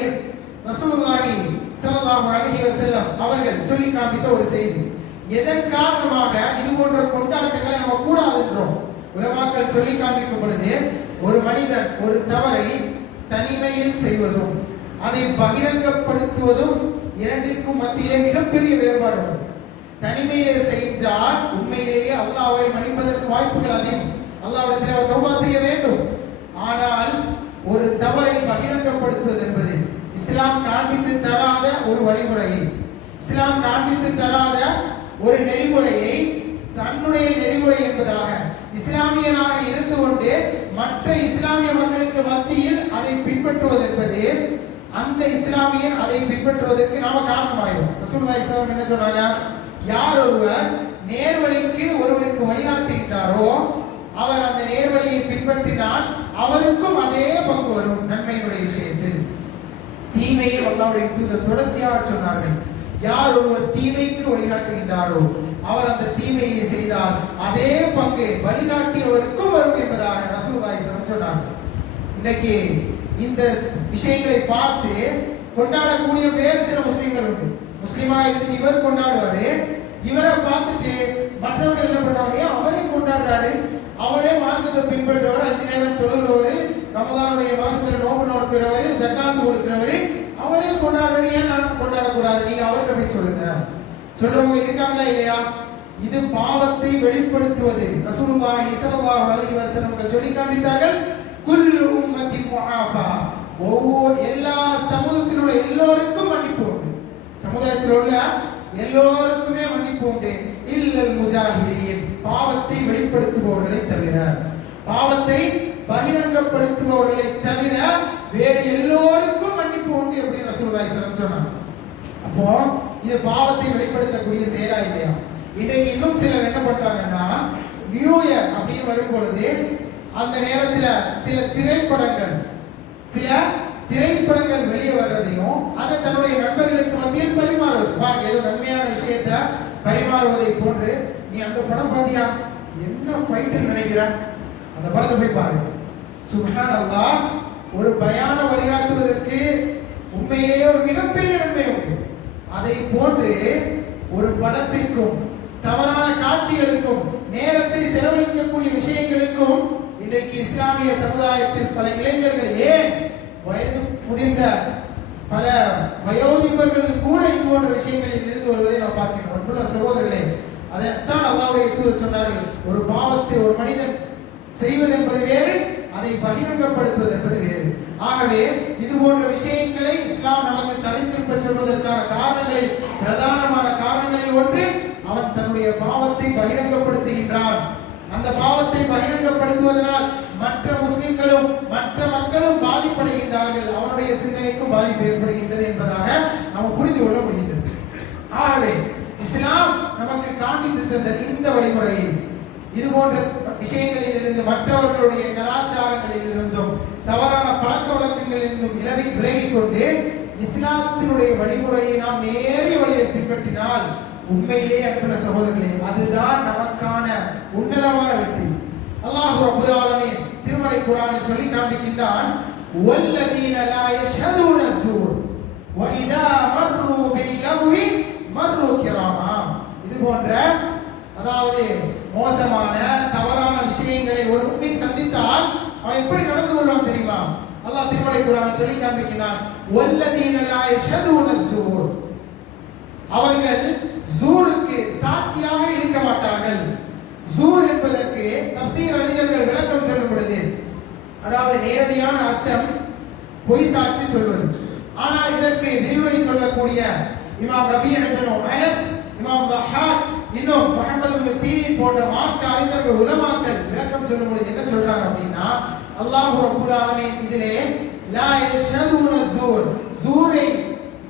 ரசூலுல்லாஹி ஸல்லல்லாஹு அலைஹி வஸல்லம் அவர்கள் சொல்லி காண்பித்த ஒரு செய்தி, எதன் காரணமாக இது போன்ற கொண்டாட்டங்களை நம்ம கூடாது என்றோம். உலமாக்கள் சொல்லி காண்பிக்கும் பொழுது, ஒரு மனிதன் ஒரு தவறை தனிமையில் செய்வதும் அதை பகிரங்கப்படுத்துவதும் இரண்டிற்கும் மத்தியிலே மிகப்பெரிய வேறுபாடு உண்டு. தனிமையை செய்தால் உண்மையிலேயே அல்லாஹ் அவரை மன்னிப்பதற்கு வாய்ப்புகள் அதிகம். அல்லாஹ்விடத்தில் அவர் தௌபா செய்ய வேண்டும். ஆனால் ஒரு தவறை பகிரங்கப்படுத்துவது என்பது இஸ்லாம் காண்பித்து தராத ஒரு வழிமுறை, இஸ்லாம் காண்பித்து தராத ஒரு நெறிமுறையை தன்னுடைய நெறிமுறை என்பதாக இஸ்லாமியனாக இருந்து கொண்டு மற்ற இஸ்லாமிய மக்களுக்கு மத்தியில் அதை பின்பற்றுவது என்பது அந்த இஸ்லாமியன் அதை பின்பற்றுவதற்கு நாம காரணமாயிரும். ரசூலுல்லாஹி ஸல்லல்லாஹு அலைஹி வஸல்லம் என்ன சொன்னாங்க? யார் ஒருவர் நேர்வழிக்கு ஒருவருக்கு வழிகாட்டுகின்றாரோ அவர் அந்த நேர்வழியை பின்பற்றினால் அவருக்கும் அதே பங்கு வரும் நன்மையினுடைய விஷயத்தில். தீமையை அல்லாஹ்வுடைய தூதர் தொடர்ச்சியாக சொன்னார்கள். யார் ஒருவர் தீமைக்கு வழிகாட்டுகின்றாரோ அவர் அந்த தீமையை செய்தால் அதே பங்கு வழிகாட்டியவருக்கும் வரும் என்பதாக ரசூலுல்லாஹி ஸல்லல்லாஹு அலைஹி வஸல்லம் சொன்னார்கள். இன்னைக்கு இந்த விஷயங்களை பார்த்து கொண்டாடக்கூடிய வேறு சில முஸ்லிம்கள் உண்டு. முஸ்லிமா இருந்து இவர் கொண்டாடுவாரு, இவரை பார்த்துட்டு மற்றவர்கள் என்ன பண்றாங்க, அவரே கொண்டாடுறாரு, அவரே மார்க்கத்தை பின்பற்றுவார், 5 நேரம் தொழுகிறவர், ரமதானுடைய மாசத்துல நோன்பு நோக்கிறவர், ஜகாத்து கொடுக்கிறவர், அவரே கொண்டாடுறாரு, ஏன் நான் கொண்டாடக்கூடாது? நீங்க அவர்கிட்ட போய் சொல்லுங்க. சொல்றவங்க இருக்காங்களா இல்லையா? இது பாவத்தை வெளிப்படுத்துவது. ரசூலுல்லாஹி ஸல்லல்லாஹு அலைஹி வஸல்லம் சொல்லி காண்பித்தார்கள், குல்லு உம்மத்தி முஆஃபா, ஒவ்வொரு எல்லா சமூகத்தில் உள்ள எல்லோருக்கும் மன்னிப்பு உண்டு. சமுதாயத்தில் உள்ள எல்லோருக்குமே மன்னிப்பு உண்டு. இல்லல் முஜாஹிரீன், பாவத்தை வெளிப்படுத்துபவர்களை தவிர, பாவத்தை பகிரங்கப்படுத்துபவர்களை தவிர வேறு எல்லோருக்கும் மன்னிப்பு உண்டு அப்படின்னு ரசூலுல்லாஹி ஸல்லல்லாஹு அலைஹி வஸல்லம் சொன்னாங்க. அப்போ இது பாவத்தை வெளிப்படுத்தக்கூடிய செயலா இல்லையா? இன்னைக்கு இன்னும் சிலர் என்ன பண்றாங்கன்னா, நியூ இயர் அப்படின்னு வரும் பொழுது அந்த நேரத்தில் சில திரைப்படங்கள் வெளியே வர்றதையும் அதை தன்னுடைய நண்பர்களுக்கு மத்தியில் பரிமாறுவது. பாருங்க, ஏதோ நன்மையான விஷயத்தை பரிமாறுவதை போன்று, நீ அந்த படம் பாத்தியா, என்ன ஃபைட் நினைக்கிற, அந்த படத்தை போய் பாருங்க. சுப்ஹானல்லாஹ், ஒரு பயான வழிகாட்டுவதற்கு உண்மையிலேயே ஒரு மிகப்பெரிய நன்மை உண்டு. அதை போன்று ஒரு படத்திற்கும் தவறான காட்சிகளுக்கும் நேரத்தை செலவழிக்கக்கூடிய விஷயங்களுக்கும் இன்றைக்கு இஸ்லாமிய சமுதாயத்தில் பல இளைஞர்கள், ஏன் வயது முதிர்ந்த பல வயோதிபர்கள் கூட இது போன்ற விஷயங்களில் இருந்து வருவதை நாம் பார்க்கிறோம். அன்புள்ள சகோதரர்களே, அதைத்தான் அல்லாஹ்வுடைய தூதர் சொன்னார்கள், ஒரு பாவத்தை ஒரு மனிதன் செய்வது என்பது வேறு, அதை பகிரங்கப்படுத்துவது என்பது வேறு. ஆகவே இது போன்ற விஷயங்களை இஸ்லாம் நமக்கு தவிர்த்திருப்ப சொல்வதற்கான காரணங்களில் பிரதானமான காரணங்களில் ஒன்று, அவன் தன்னுடைய பாவத்தை பகிரங்கப்படுத்துகின்றான். அந்த பாவத்தை பகிரங்கப்படுத்துவதனால் மற்ற முஸ்லிம்களும் மற்ற மக்களும் பாதிப்படைகின்றார்கள், அவனுடைய சிந்தனைக்கும் பாதிப்பு ஏற்படுகின்றது என்பதாக நாம் புரிந்து கொள்ள முடிகின்றது. ஆகவே இஸ்லாம் நமக்கு காண்பித்து தந்த இந்த வழிமுறையில் இது போன்ற விஷயங்களில் இருந்து, மற்றவர்களுடைய கலாச்சாரங்களில் இருந்தும் தவறான பழக்க வழக்கங்களில் இருந்தும் விலகிக் கொண்டு இஸ்லாத்தினுடைய வழிமுறையை நாம் நேரிய வழியை பின்பற்றினால் உண்மையிலே அன்புள்ள சகோதரர்களே, அதுதான் நமக்கான உன்னதமான வெற்றி. அல்லாஹ் ரப்பல் ஆலமீன் திருமறை குர்ஆனில் சொல்லி காண்பிக்கின்றான், வல்லதீன லா யஷ்ஹதூன ஸூர் வ இதா மர்ரு பில்லஹவி மர்ரு கிராமா. இது போன்ற, அதாவது மோசமான தவறான விஷயங்களை ஒரு முஃமின் சந்தித்தால் அவன் எப்படி நடந்து கொள்வான் தெரியுமா? அல்லாஹ் திருமறை குர்ஆனில் சொல்லி காண்பிக்கின்றான், வல்லதீன லா யஷ்ஹதூன ஸூர், அவர்கள் ஜூருக்கு சாட்சியாக இருக்க மாட்டார்கள். ஜூர் என்பதற்கு தஃசீர் அறிஞர்கள் விளக்கம் சொல்லும் பொழுது, அதாவது நேரடியான அர்த்தம் பொய் சாட்சி சொல்வது. ஆனால் இதற்கு விரிவுரை சொல்லக்கூடிய இமாம் ரபீ இப்னு அனஸ், இமாம் தஹாக், இன்னும் முஹம்மது இப்னு சீரின் போன்ற மார்க்க அறிஞர்கள் உலமாக்கள் விளக்கம் சொல்லும் பொழுது என்ன சொல்றாங்க அப்படின்னா, அல்லாஹ் ரப்பல் ஆலமீன் இதிலே லா யஷ்ஹதுன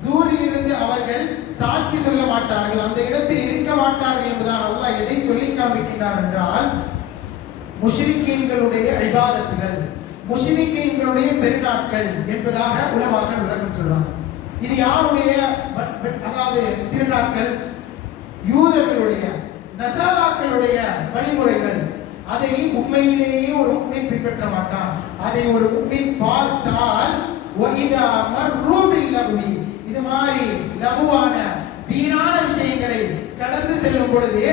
ஜூரிலிருந்து அவர்கள் சாட்சி சொல்ல மாட்டார்கள், அந்த இடத்தில் இருக்க மாட்டார்கள் என்பதாக அல்லாஹ் எதை சொல்லி காண்பிக்கின்றார் என்றால், முஷ்ரிக்கீன்களுடைய இபாதத்துகள், முஷ்ரிக்கீன்களுடைய பெருநாட்கள் என்பதாக உலமாக்கள் விளக்கம் சொல்றாங்க. இது யாருடைய அதாவது திருநாட்கள்? யூதர்களுடைய, நசாராக்களுடைய வழிமுறைகள். அதை உண்மையிலேயே ஒரு முஃமின் பின்பற்ற மாட்டான். அதை ஒரு முஃமின் பார்த்தால் வஇதா மர்ரு பில்லஹவி, இது மாதிரி லகுவான வீணான விஷயங்களை கடந்து செல்லும் பொழுது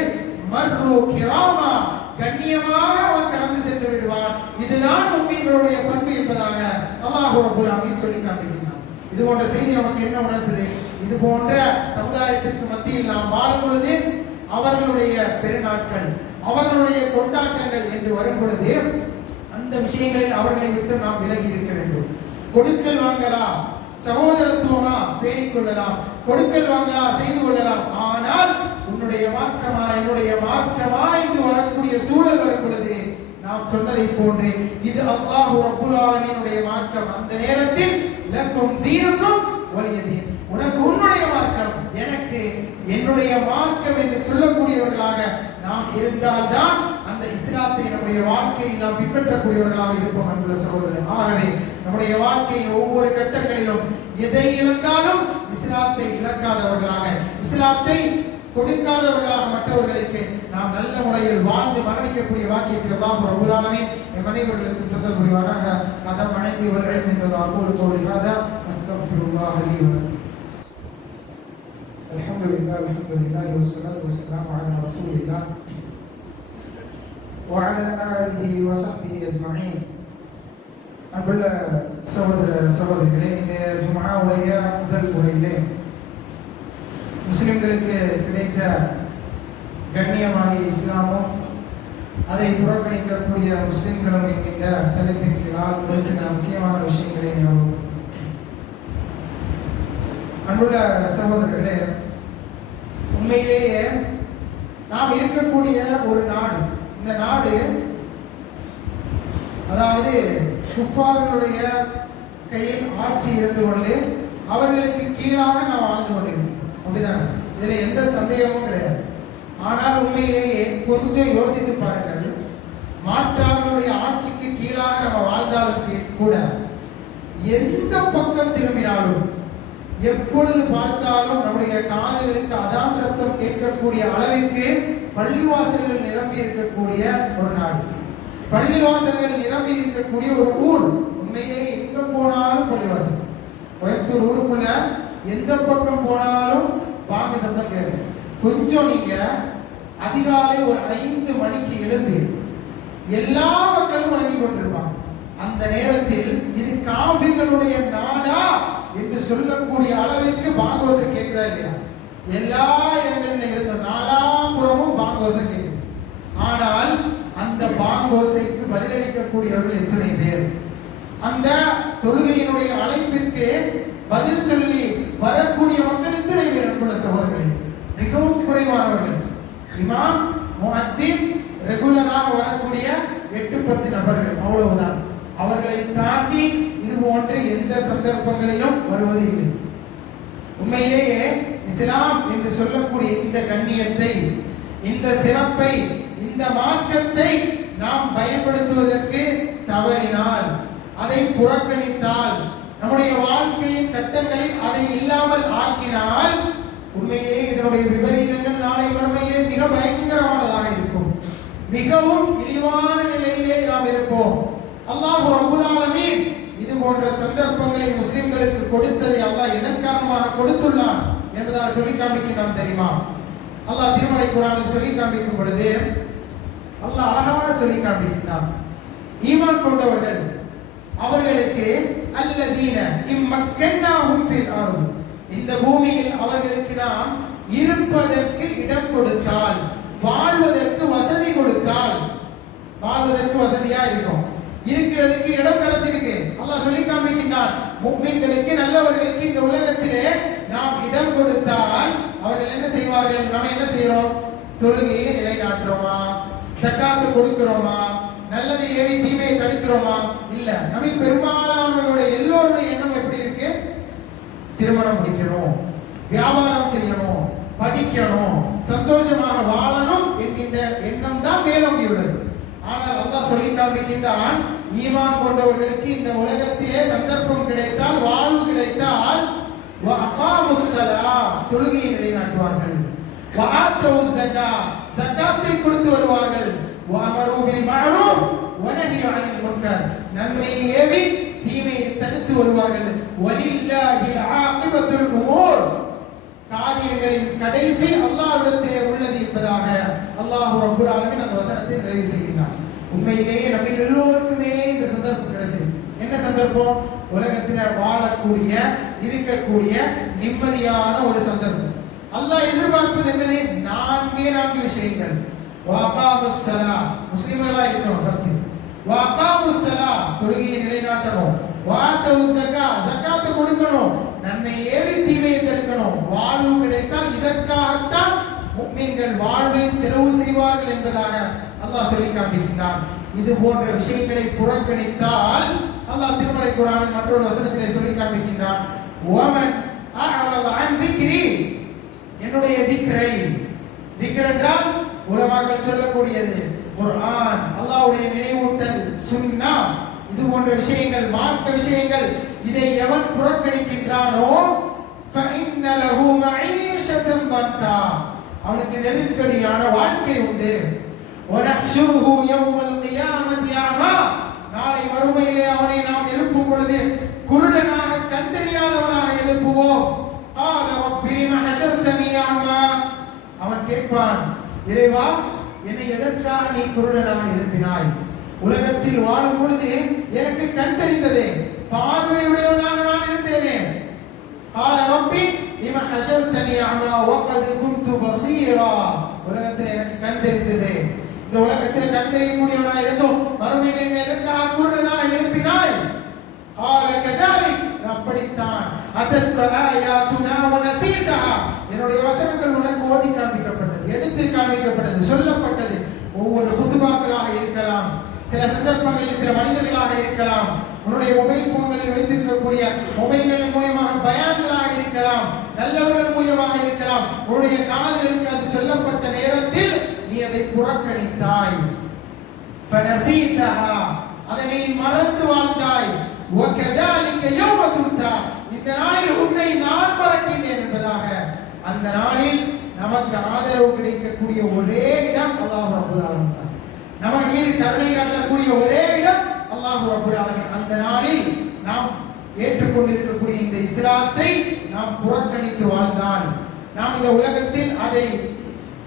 மர்ரு கிராமா, கண்ணியமாக அவன் கடந்து சென்று விடுவான். இதுதான் முஃமின்களுடைய பண்பு என்பதாக அல்லாஹ் ரப்பல் ஆலமீன் சொல்லி காட்டுகிறான். இது போன்ற செய்தி நமக்கு என்ன உணர்த்துது? இது போன்ற சமுதாயத்திற்கு மத்தியில் நாம் வாழும் பொழுது அவர்களுடைய பெருநாட்கள், அவர்களுடைய கொண்டாட்டங்கள் என்று வரும் பொழுது அந்த விஷயங்களில் அவர்களை விட்டு நாம் விலகி இருக்க வேண்டும். கொடுக்கல் வாங்கலா, சகோதரத்துவமா பேணிக் கொள்ளலாம், கொடுக்கல் வாங்கலா செய்து கொள்ளலாம். ஆனால் உன்னுடைய மார்க்கமா என்னுடைய மார்க்கமா என்று வரக்கூடிய சூழல் வரும் பொழுது நாம் சொன்னதை போன்று இது அல்லாஹ் ரப்பல் ஆலமீனுடைய மார்க்கம். அந்த நேரத்தில் லக்கும் தீனுக்கும் வலிய தீன், உனக்கு உன்னுடைய மார்க்கம், எனக்கு என்னுடைய மார்க்கம் என்று சொல்லக்கூடியவர்களாக நாம் இருந்தால்தான் அந்த இஸ்லாத்தை நம்முடைய வாழ்க்கையில் நாம் பின்பற்றக்கூடியவர்களாக இருப்போம் என்ற சகோதரர். ஆகவே நம்முடைய வாழ்க்கையின் ஒவ்வொரு கட்டங்களிலும் எதை இழந்தாலும் இஸ்லாத்தை இழக்காதவர்களாக, இஸ்லாத்தை கொடுக்காதவர்களாக மற்றவர்களுக்கு நாம் நல்ல முறையில் வாழ்ந்து மரணிக்கக்கூடிய வாக்கியத்தை அல்லாஹ் ரப்பல் ஆலமீன் எம் அனைவர்களுக்கும் தந்தல் புரிவானாக. அதம் அனைத்து வல்இல்ம் என்பது அகூலு கௌலி ஹாதா அஸ்தக்ஃபிருல்லாஹ் லீ வ லக்கும். அல்ஹம்துலில்லாஹ் வஸ்ஸலாத்து வஸ்ஸலாமு அலா ரசூலில்லாஹ் வ அலா ஆலிஹி வ ஸஹ்பிஹி அஜ்மஈன். அன்புள்ள சகோதரிகளே, இந்த ஜும்ஆவுடைய முதல் உரையிலே முஸ்லிம்களுக்கு கிடைத்த கண்ணியமாகிய இஸ்லாமும் அதை புறக்கணிக்கக்கூடிய முஸ்லிம்களும் என்கின்ற தலைப்பின் கீழால் ஒரு சில முக்கியமான விஷயங்களை ஞாபகம். அன்புள்ள சகோதரர்களே, உண்மையிலேயே நாம் இருக்கக்கூடிய ஒரு நாடு, இந்த நாடு அதாவது குஃபார்களுடைய கையில் ஆட்சி இருந்து கொண்டு அவர்களுக்கு கீழாக நாம் வாழ்ந்து கொண்டிருக்கிறோம். அப்படிதானே? இதுல எந்த சந்தேகமும் கிடையாது. ஆனால் உண்மையிலேயே கொஞ்சம் யோசித்து பாருங்கள், மாற்றார்களுடைய ஆட்சிக்கு கீழாக நம்ம வாழ்ந்தாலும் கூட எந்த பக்கம் திரும்பினாலும், எப்பொழுது பார்த்தாலும் நம்முடைய காதுகளுக்கு அதான் சத்தம் கேட்கக்கூடிய அளவிற்கு பள்ளிவாசல்கள் நிரம்பி இருக்கக்கூடிய ஒரு நாடு, பள்ளிவாசல்கள் நிரம்பி இருக்கக்கூடிய ஒரு ஊர். உண்மையிலேயே எங்க போனாலும் பள்ளிவாசல். கோயம்புத்தூர் ஊருக்குள்ள எந்த பக்கம் போனாலும் பாங்கு சத்தம் கேட்கும். கொஞ்சம் நீங்க அதிகாலை ஒரு 5 மணிக்கு எழும்பி எல்லா மக்களும் வணங்கி கொண்டிருப்பாங்க. அந்த நேரத்தில் இது காஃபிர்களுடைய நாடா என்று சொல்லக்கூடிய அளவிற்கு பாங்கோசை கேட்கிறா இல்லையா? எல்லா இடங்களிலும் இருந்த நாலாபுறமும் பாங்கோசை கேட்குது. ஆனால் அந்த பாங்கோசைக்கு பதிலளிக்கக்கூடியவர்கள் எத்தனை பேர்? அந்த தொழுகையினுடைய அழைப்பிற்கு பதில் சொல்லி வரக்கூடிய மக்கள் எத்தனை பேர்? அன்புள்ள சகோதரர்களே, மிகவும் குறைவானவர்கள். இமாம், முஅத்தின், ரெகுலராக வரக்கூடிய 8-10 நபர்கள், அவ்வளவுதான். அவர்களை தாண்டி இது போன்ற எந்த சந்தர்ப்பங்களிலும் வருவது இல்லை. உண்மையிலேயே இஸ்லாம் என்று சொல்லக்கூடிய இந்த கண்ணியத்தை, இந்த சிறப்பை, இந்த மார்க்கத்தை நாம் பயன்படுத்துவதற்கு தவறினால், அதை புறக்கணித்தால், நம்முடைய வாழ்க்கையின் கட்டங்களில் அதை இல்லாமல் ஆக்கினால், உண்மையிலே இதனுடைய விபரீதங்கள் நாளை மறுமையிலே மிக பயங்கரமானதாக இருக்கும். மிகவும் இழிவான நிலையிலே நாம் இருப்போம். அல்லாஹ் ரப்பல் ஆலமீன் இது போன்ற சந்தர்ப்பங்களை முஸ்லிம்களுக்கு கொடுத்ததை அல்லாஹ் எதன் காரணமாக கொடுத்துள்ளான் என்பதாக சொல்லி காண்பிக்கிறான் தெரியுமா? அல்லாஹ் திருமலை குர்ஆனில் சொல்லி காண்பிக்கும் பொழுது அல்லாஹ் அழகாக சொல்லி காண்பிக்கிறான், ஈமான் கொண்டவர்கள் அவர்களுக்கு அல்லதீன இம்மக்கன்னாஹும் ஃபில் அர்த், இந்த பூமியில் அவர்களுக்கு நாம் இருப்பதற்கு இடம் கொடுத்தால், வாழ்வதற்கு வசதி கொடுத்தால், வாழ்வதற்கு வசதியா இருக்கும், இருக்கிறதுக்கு இடம் கிடைச்சிருக்கு. அல்லாஹ் சொல்லி காண்பிக்கின்றான், முஃமின்களுக்கு, நல்லவர்களுக்கு இந்த உலகத்திலே நாம் இடம் கொடுத்தால் அவர்கள் என்ன செய்வார்கள்? நாம் என்ன செய்யறோம்? தொழுகையை நிலைநாட்டுறோமா? ஜக்காத்து கொடுக்கிறோமா? நல்லதை ஏவி தீமையை தடுக்கிறோமா? இல்ல. நம்ம பெரும்பாலானவர்களுடைய எல்லோருடைய எண்ணம் எப்படி இருக்கு? திருமணம் முடிக்கணும், வியாபாரம் செய்யணும், படிக்கணும், சந்தோஷமாக வாழணும் என்கின்ற எண்ணம் தான் மேலோங்கி உள்ளது. ஆனால் அல்லாஹ் சொல்லி காண்பிக்கின்றான், ஈமான் கொண்டவர்களுக்கு இந்த உலகத்திலே சந்தர்ப்பம் கிடைத்தால், வாழ்வு கிடைத்தால், தொழுகையை நிலைநாட்டுவார்கள், ஜகாத்தை கொடுத்து வருவார்கள், நன்மையை ஏவி தீமையை தடுத்து வருவார்கள். காரியங்களின் கடைசி அல்லாஹ்விடத்திலே உள்ளது என்பதாக அல்லாஹ் ரப்பல் ஆலமீன் அந்த வசனத்தை நிறைவு செய்கிறார். உண்மையிலேயே நம்ம எல்லோருக்குமே இந்த சந்தர்ப்பம் கிடைச்சிருக்கு. என்ன சந்தர்ப்பம்? உலகத்தில் வாழக்கூடிய இருக்கக்கூடிய நிம்மதியான ஒரு சந்தர்ப்பம். அல்லாஹ் எதிர்பார்ப்பது என்னது? நான்கு விஷயங்கள். வஅகாமுஸ்ஸலா, முஸ்லிம்களா இருக்கணும் ஃபர்ஸ்ட். வஅகாமுஸ்ஸலா, தொழுகையை நிலைநாட்டணும். வஆத்தவுஸ் ஜகாத் கொடுக்கணும். நன்மை ஏவி தீமையை தடுக்கணும். வாழ்வு கிடைத்தால் இதற்காகத்தான் முஃமின்கள் வாழ்வை செலவு செய்வார்கள் என்பதாக அல்லாஹ் சொல்லி காண்பிக்கிறார். இது போன்ற விஷயங்களை புறக்கணித்தால் அல்லாஹ் திருமறை குர்ஆனில் மற்றொரு வசனத்திலே சொல்லி காண்பிக்கிறார், வமன் அஅரத அன் திக்ரி, என்னுடைய திக்ரை, திக்ர் என்றால் உலமாக்கள் சொல்லக்கூடியது குர்ஆன், அல்லாஹ்வுடைய நினைவூட்டல், சுன்னா, இது போன்ற விஷயங்கள், மார்க்க விஷயங்கள், இதை எவன் புறக்கணிக்கின்றானோ ஃபஇன்ன லஹு மஈஷத்தன் தன்கா, அவனுக்கு நெருக்கடியான வாழ்க்கை உண்டு. வனஹ்ஷுருஹு யௌமல் கியாமத்தி அமா, நாளை மறுமையிலே அவனை நாம் எழுப்பும் பொழுது குருடனாக, கண்டறியாதவனாக எழுப்புவோம். ஆல ரப்பி லிம ஹஷர்தனி அமா, அவன் கேட்பான், இறைவா, என்னை எதற்காக நீ குருடனாக எழுப்பினாய்? உலகத்தில் வாழும் பொழுது எனக்கு கண் தெரிந்ததே, பார்வையுடையவனாக நான் இருந்தேனே. ஆல ரப்பி லிம ஹஷர்தனி அமா வகத் குன்து பஸீரா, உலகத்தில் எனக்கு கண் தெரிந்ததே, இந்த உலகத்தில் கண் தெரியக்கூடியவனாக இருந்தோம், மறுமையில் என்னை எதற்காக குருடனாக எழுப்பினாய்? ஆல கதாலிக், அப்படித்தான். அதத்க ஆயாத்துனா வனஸீதஹா, என்னுடைய வசனங்கள் உனக்கு ஓதி காண்பிக்கப்பட்டது, எடுத்து காண்பிக்கப்பட்டது, சொல்லப்பட்டது. ஒவ்வொரு குதுபாக்களாக இருக்கலாம், சில சந்தர்ப்பங்களில் சில மனிதர்களாக இருக்கலாம், உன்னுடைய மொபைல் போன்களில் வைத்திருக்கக்கூடிய மொபைல்களின் மூலமாக பயான்களாக இருக்கலாம், நல்லவர்கள் மூலமாக இருக்கலாம். உன்னுடைய காதுகளுக்கு அது சொல்லப்பட்ட நேரத்தில் நீ அதை புறக்கணித்தாய். ஃபனஸீதஹா, அதை நீ மறந்து வாழ்ந்தாய். வகதாலிக யௌம துன்ஸா, இந்த நாளில் உன்னை நான் மறக்கின்றேன் என்பதாக அந்த நாளில் நமக்கு ஆதரவு கிடைக்கக்கூடிய ஒரே இடம் அல்லாஹ் ரப்பல் ஆலமீன். நமக்கு மீது கருணை காட்டக்கூடிய ஒரே இடம் அல்லாஹ் ரப்பல் ஆலமீன். அந்த நாளில் நாம் ஏற்றுக்கொண்டிருக்கக்கூடிய இந்த இஸ்லாத்தை நாம் புறக்கணித்து வாழ்ந்தால், நாம் இந்த உலகத்தில் அதை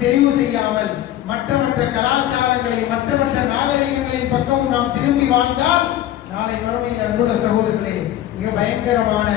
தெரிவு செய்யாமல் மற்ற கலாச்சாரங்களை, மற்ற நாகரிகங்களின் பக்கம் நாம் திரும்பி வாழ்ந்தால், நாளை மறுமையில் அன்புள்ள சகோதரர்களே, மிக பயங்கரமான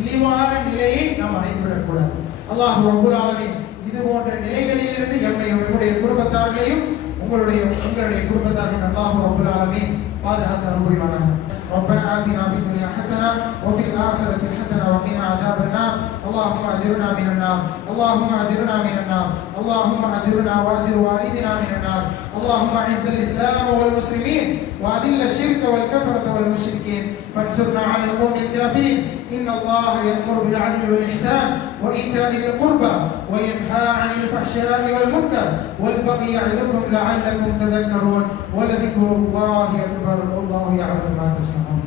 இழிவான நிலையை நாம் அடைந்துவிடக்கூடாது. அல்லாஹ் ரப்பல் ஆலமீன் இது போன்ற நிலைகளிலிருந்து நம்முடைய குடும்பத்தார்களையும் உங்களுடைய குடும்பத்தார்கள் அல்லாஹ் ரப்பல் ஆலமீன் பாதுகாத்து அருள் புரிவானாக. ربنا آتنا في الدنيا حسنة وفي الآخرة حسنة وقنا عذاب النار. اللهم أجرنا من النار، اللهم أجرنا من النار، اللهم أجرنا وأجر والدنا من النار. اللهم أعز الإسلام والمسلمين وأذل الشرك والكفرة والمشركين فانصرنا على القوم الكافرين. إن الله يأمر بالعدل والإحسان وإيتاء ذي القربى وينهى عن الفحشاء والمنكر والبغي يعظكم لعلكم تذكرون. ولذكر الله أكبر والله يعلم ما تصنعون.